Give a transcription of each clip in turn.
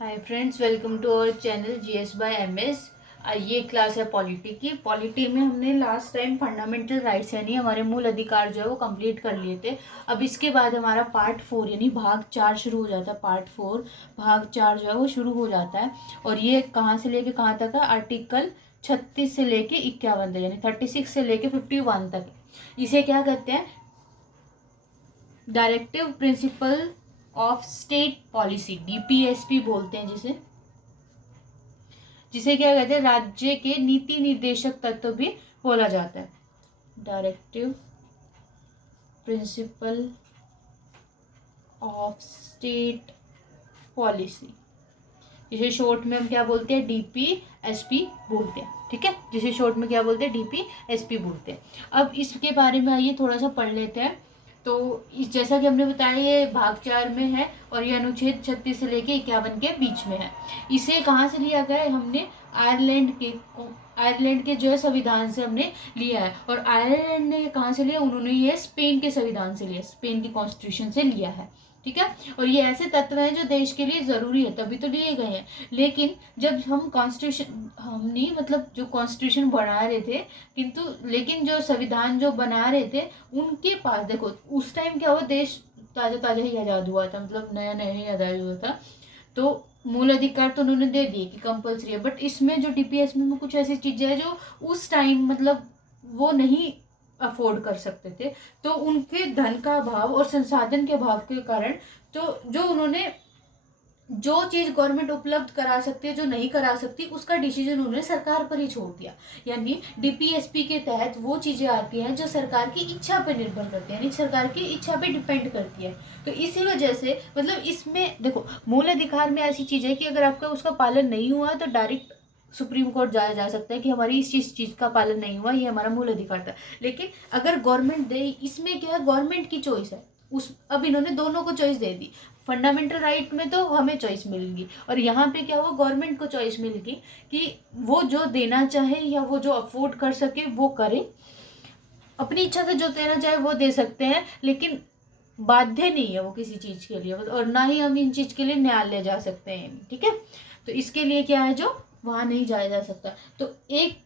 Hi friends, welcome to our channel GS by MS. ये class है polity की। Polity में हमने लास्ट टाइम फंडामेंटल राइट्स यानी हमारे मूल अधिकार जो है वो कंप्लीट कर लिए थे। अब इसके बाद हमारा पार्ट 4 यानी भाग 4 शुरू हो जाता है। पार्ट 4 भाग 4 जो है वो शुरू हो जाता है। और ये कहाँ से लेके कहाँ तक है? आर्टिकल 36 से लेके 51 तक, यानी 36 से लेके 51 तक। इसे क्या कहते हैं? Directive principle of state policy, DPSP बोलते हैं जिसे जिसे क्या कहते हैं? राज्य के नीति निर्देशक तत्व भी बोला जाता है। Directive principle of state policy, जिसे शॉर्ट में हम क्या बोलते हैं? डीपीएसपी बोलते हैं। ठीक है, जिसे शॉर्ट में क्या बोलते हैं? डीपीएसपी बोलते हैं। अब इसके बारे में आइए थोड़ा सा पढ़ लेते हैं। तो इस जैसा कि हमने बताया ये भाग 4 में है और ये अनुच्छेद 36 से लेके 51 के बीच में है। इसे कहाँ से लिया गया है? हमने आयरलैंड के जो है संविधान से हमने लिया है। और आयरलैंड ने कहाँ से लिया? उन्होंने ये स्पेन के संविधान से लिया, स्पेन की कॉन्स्टिट्यूशन से लिया है। ठीक है, और ये ऐसे तत्व हैं जो देश के लिए जरूरी है, तभी तो लिए गए हैं। लेकिन जब हम कॉन्स्टिट्यूशन हम नहीं मतलब जो कॉन्स्टिट्यूशन बना रहे थे, किंतु लेकिन जो संविधान जो बना रहे थे उनके पास देखो उस टाइम क्या हुआ, देश ताजा ताजा ही आजाद हुआ था, मतलब नया नया ही आजाद हुआ था। तो मूल अधिकार तो उन्होंने दे दिए कि कंपलसरी है, बट इसमें जो डीपीएस में कुछ ऐसी चीजें हैं जो उस टाइम मतलब वो नहीं अफोर्ड कर सकते थे। तो उनके धन का अभाव और संसाधन के अभाव के कारण तो जो उन्होंने जो चीज गवर्नमेंट उपलब्ध करा सकती है, जो नहीं करा सकती, उसका डिसीजन उन्होंने सरकार पर ही छोड़ दिया। यानी डीपीएसपी के तहत वो चीजें आती हैं जो सरकार की इच्छा पर निर्भर करती है, यानी सरकार की इच्छा पे डिपेंड करती है। तो इसी वजह से मतलब इसमें देखो मूल अधिकार में ऐसी चीज है कि अगर आपका उसका पालन नहीं हुआ तो डायरेक्ट सुप्रीम कोर्ट जाया जा सकता है कि हमारी इस चीज का पालन नहीं हुआ, ये हमारा मूल अधिकार था। लेकिन अगर गवर्नमेंट दे, इसमें क्या है? गवर्नमेंट की चॉइस है। उस अब इन्होंने दोनों को चॉइस दे दी। फंडामेंटल राइट में तो हमें चॉइस मिलेगी और यहाँ पे क्या हुआ? गवर्नमेंट को चॉइस मिलेगी कि वो जो देना चाहे या वो जो अफोर्ड कर सके वो करे। अपनी इच्छा से जो देना चाहे वो दे सकते हैं, लेकिन बाध्य नहीं है वो किसी चीज के लिए, और ना ही हम इन चीज के लिए न्यायालय जा सकते हैं। ठीक है, तो इसके लिए क्या है जो वहां नहीं जाया जा सकता। तो एक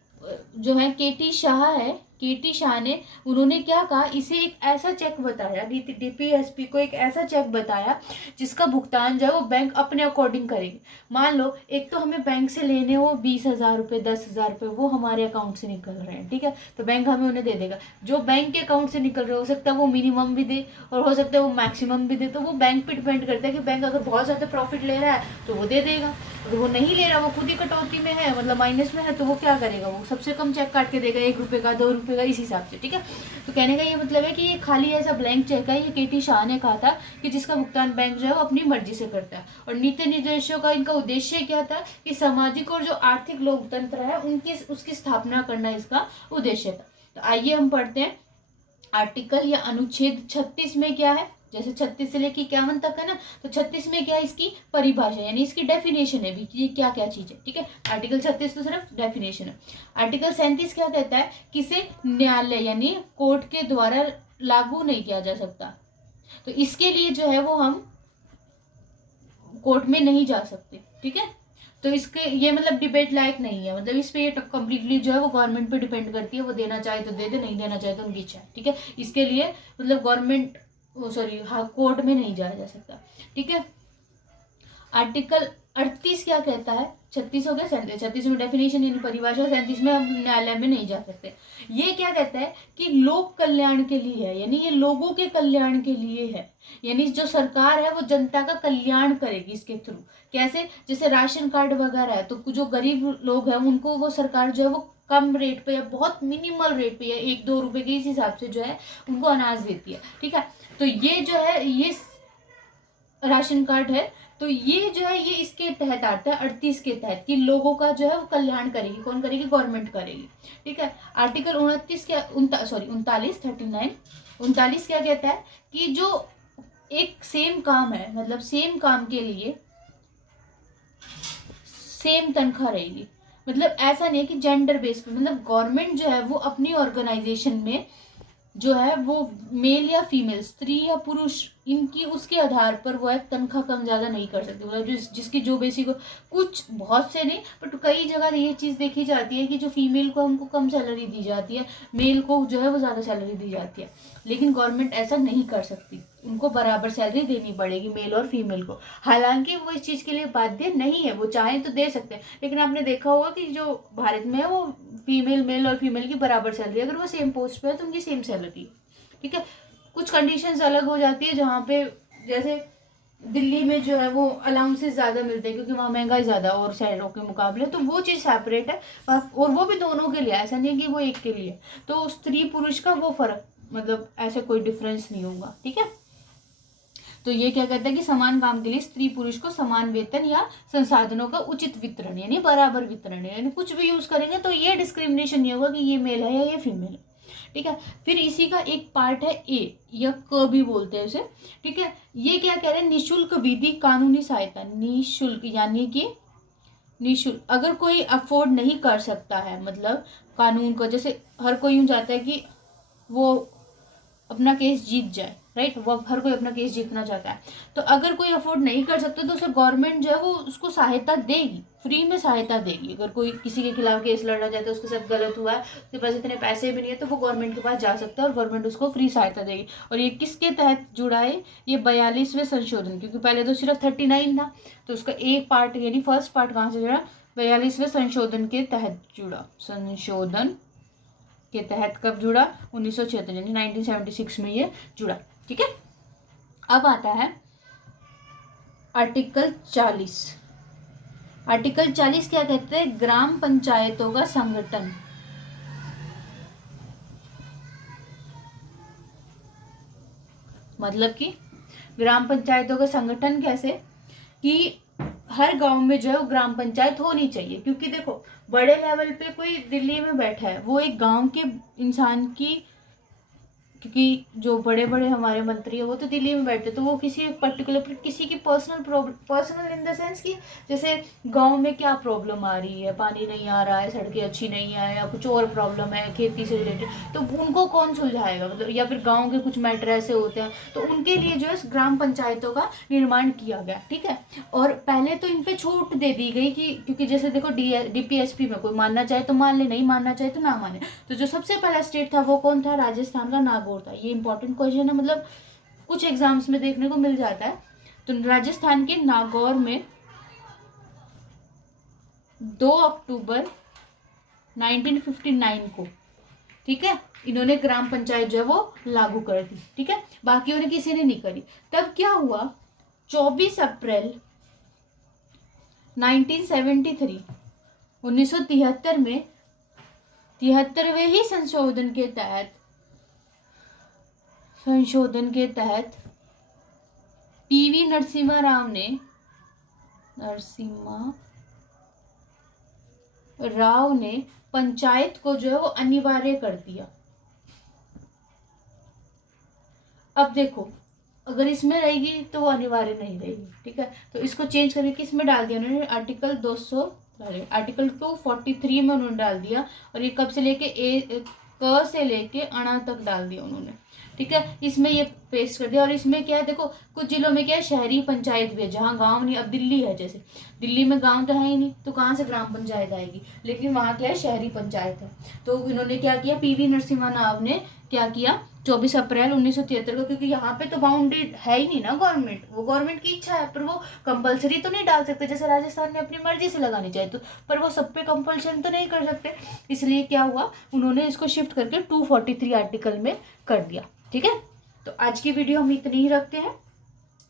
जो है केटी शाह है, केटी शाह ने उन्होंने क्या कहा? इसे एक ऐसा चेक बताया, डीपीएसपी को एक ऐसा चेक बताया जिसका भुगतान जो है वो बैंक अपने अकॉर्डिंग करेगी। मान लो एक तो हमें बैंक से लेने हो 20,000 रुपये, 10,000 रुपये, वो हमारे अकाउंट से निकल रहे हैं। ठीक है, तो बैंक हमें उन्हें दे देगा। जो बैंक के अकाउंट से निकल रहे हो सकता है वो मिनिमम भी दे और हो सकता है वो मैक्सिमम भी दे। तो वो बैंक पे डिपेंड करता है कि बैंक अगर बहुत ज़्यादा प्रॉफिट ले रहा है तो वो दे देगा, अगर वो नहीं ले रहा, वो खुद ही कटौती में है मतलब माइनस में है, तो वो क्या करेगा? वो सबसे कम चेक काट के देगा, 1 रुपये का, 2 रुपये का, इस हिसाब से। ठीक है, तो कहने का ये मतलब है कि ये खाली ऐसा ब्लैंक चेक है। ये केटी शाह ने कहा था कि जिसका भुगतान बैंक जो है वो अपनी मर्जी से करता है। और नीति निर्देशों का इनका उद्देश्य क्या था कि सामाजिक और जो आर्थिक लोकतंत्र है उनकी उसकी स्थापना करना इसका उद्देश्य था। तो आइए हम पढ़ते हैं आर्टिकल या अनुच्छेद 36 में क्या है। जैसे 36 से लेकर 51 तक है ना, तो 36 में क्या है? इसकी परिभाषा यानी इसकी डेफिनेशन है भी कि ये क्या क्या चीज है। ठीक है, आर्टिकल 36 तो सिर्फ डेफिनेशन है। आर्टिकल 37 क्या कहता है? किसे न्यायालय यानी कोर्ट के द्वारा लागू नहीं किया जा सकता। तो इसके लिए जो है वो हम कोर्ट में नहीं जा सकते। ठीक है, तो इसके ये मतलब डिबेट लायक नहीं है, मतलब इस पे ये कम्प्लीटली जो है वो गवर्नमेंट पे डिपेंड करती है। वो देना चाहे तो दे दे, नहीं देना चाहे तो उनकी इच्छा है। ठीक है, इसके लिए मतलब गवर्नमेंट सॉरी हाँ कोर्ट में नहीं जाया जा सकता। ठीक है, आर्टिकल 38 क्या कहता है? 36 हो गया, 37 में डेफिनेशन यानी परिभाषा, 37 में हम न्यायालय में नहीं जा सकते। ये क्या कहता है कि लोक कल्याण के लिए है, यानी ये लोगों के कल्याण के लिए है। यानी जो सरकार है वो जनता का कल्याण करेगी इसके थ्रू। कैसे? जैसे राशन कार्ड वगैरह है, तो जो गरीब लोग हैं उनको वो सरकार जो है वो कम रेट पे या बहुत मिनिमल रेट पे या 1-2 रुपए के इस हिसाब से जो है उनको अनाज देती है। ठीक है, तो ये जो है ये राशन कार्ड है, तो ये जो है ये इसके तहत आता है 38 के तहत कि लोगों का जो है वो कल्याण करेगी। कौन करेगी? गवर्नमेंट करेगी। ठीक है, आर्टिकल 29 क्या 39 क्या कहता है कि जो एक सेम काम है, मतलब सेम काम के लिए सेम तनख्वाह रहेगी। मतलब ऐसा नहीं है कि जेंडर बेस्ड, मतलब गवर्नमेंट जो है वो अपनी ऑर्गेनाइजेशन में जो है वो मेल या फीमेल, स्त्री या पुरुष, इनकी उसके आधार पर वो है तनख्वाह कम ज़्यादा नहीं कर सकती। मतलब जिसकी जो बेसिक, कुछ बहुत से नहीं बट कई जगह ये चीज़ देखी जाती है कि जो फीमेल को उनको कम सैलरी दी जाती है, मेल को जो है वो ज़्यादा सैलरी दी जाती है। लेकिन गवर्नमेंट ऐसा नहीं कर सकती, उनको बराबर सैलरी देनी पड़ेगी मेल और फीमेल को। हालांकि वो इस चीज़ के लिए बाध्य नहीं है, वो चाहें तो दे सकते हैं, लेकिन आपने देखा होगा कि जो भारत में है वो फीमेल, मेल और फीमेल की बराबर सैलरी, अगर वो सेम पोस्ट पे है तो उनकी सेम सैलरी। ठीक है, कुछ कंडीशंस अलग हो जाती है जहाँ पे, जैसे दिल्ली में जो है वो अलाउंसेस ज़्यादा मिलते हैं क्योंकि वहाँ महंगाई ज़्यादा और शहरों के मुकाबले, तो वो चीज़ सेपरेट है। और वो भी दोनों के लिए, ऐसा नहीं कि वो एक के लिए। तो स्त्री पुरुष का वो फर्क, मतलब ऐसे कोई डिफरेंस नहीं होगा। ठीक है, तो ये क्या कहता है कि समान काम के लिए स्त्री पुरुष को समान वेतन या संसाधनों का उचित वितरण, यानी बराबर वितरण है। यानी कुछ भी यूज करेंगे तो ये डिस्क्रिमिनेशन नहीं होगा कि ये मेल है या ये फीमेल है। ठीक है, फिर इसी का एक पार्ट है ए, या क भी बोलते हैं उसे। ठीक है, ये क्या कह रहे हैं, निःशुल्क विधि कानूनी सहायता। निःशुल्क यानी कि निःशुल्क, अगर कोई अफोर्ड नहीं कर सकता है, मतलब कानून को, जैसे हर कोई यूं चाहता है कि वो अपना केस जीत जाए, राइट, वो हर कोई अपना केस जीतना चाहता है। तो अगर कोई अफोर्ड नहीं कर सकता तो उसे गवर्नमेंट जो है वो उसको सहायता देगी, फ्री में सहायता देगी। अगर कोई किसी के खिलाफ केस लड़ना चाहता है, उसके साथ गलत हुआ है, उसके पास इतने पैसे भी नहीं है, तो वो गवर्नमेंट के पास जा सकता है और गवर्नमेंट उसको फ्री सहायता देगी। और ये किसके तहत जुड़ा है, ये 42वें संशोधन, क्योंकि पहले तो सिर्फ 39 था, तो उसका एक पार्ट यानी फर्स्ट पार्ट कहाँ से जुड़ा, 42वें संशोधन के तहत जुड़ा। संशोधन के तहत कब जुड़ा, 1976 यानी 1976 में ये जुड़ा। ठीक है, अब आता है आर्टिकल 40। आर्टिकल 40 क्या कहते हैं, ग्राम पंचायतों का संगठन। मतलब कि ग्राम पंचायतों का संगठन कैसे, कि हर गांव में जो है वो ग्राम पंचायत होनी चाहिए। क्योंकि देखो, बड़े लेवल पे कोई दिल्ली में बैठा है, वो एक गांव के इंसान की, क्योंकि जो बड़े बड़े हमारे मंत्री है वो तो दिल्ली में बैठते, तो वो किसी पर्टिकुलर किसी की पर्सनल इन द सेंस कि जैसे गांव में क्या प्रॉब्लम आ रही है, पानी नहीं आ रहा है, सड़कें अच्छी नहीं है, या कुछ और प्रॉब्लम है खेती से रिलेटेड, तो उनको कौन सुलझाएगा, मतलब, या फिर गाँव के कुछ मैटर ऐसे होते हैं, तो उनके लिए जो है ग्राम पंचायतों का निर्माण किया गया। ठीक है, और पहले तो इन पे छूट दे दी गई कि, क्योंकि जैसे देखो DPSP में कोई मानना चाहे तो मान ले, नहीं मानना चाहे तो ना माने। तो जो सबसे पहला स्टेट था वो कौन था, राजस्थान का नागौर था। ये इंपॉर्टेंट क्वेश्चन है, मतलब कुछ एग्जाम्स में देखने को मिल जाता है। तो राजस्थान के नागौर में 2 अक्टूबर 1959 को, ठीक है, इन्होंने ग्राम पंचायत जो है वो लागू कर दी। ठीक है, बाकी उन्हें किसी ने नहीं करी। तब क्या हुआ, 24 अप्रैल 1973 1973 में 73वें ही संशोधन के तहत PV नरसिम्हा राव ने पंचायत को जो है वो अनिवार्य कर दिया। अब देखो, अगर इसमें रहेगी तो वो अनिवार्य नहीं रहेगी। ठीक है, तो इसको चेंज करके किस में डाल दिया उन्होंने, आर्टिकल 243 में उन्होंने डाल दिया। और ये कब से लेके क से लेके अणा तक डाल दिया उन्होंने। ठीक है, इसमें ये पेस्ट कर दिया। और इसमें क्या है, देखो कुछ जिलों में क्या है, शहरी पंचायत भी है जहाँ गांव नहीं। अब दिल्ली है, जैसे दिल्ली में गांव तो है ही नहीं, तो कहाँ से ग्राम पंचायत आएगी, लेकिन वहाँ क्या है, शहरी पंचायत है। तो इन्होंने क्या किया, PV नरसिम्हा राव ने क्या किया, 24 अप्रैल 1973 को, क्योंकि यहाँ पे तो बाउंडेड है ही नहीं ना गवर्नमेंट, वो गवर्नमेंट की इच्छा है, पर वो कंपलसरी तो नहीं डाल सकते, जैसे राजस्थान ने अपनी मर्जी से लगानी चाहे तो, पर वो सब पे कंपल्शन तो नहीं कर सकते। इसलिए क्या हुआ, उन्होंने इसको शिफ्ट करके 243 आर्टिकल में कर दिया। ठीक है, तो आज की वीडियो हम इतनी ही रखते हैं।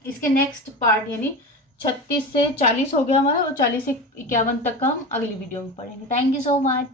इसके नेक्स्ट पार्ट यानी 36 से 40 हो गया हमारा, और 40 से 51 तक का हम अगली वीडियो में पढ़ेंगे। Thank you so much.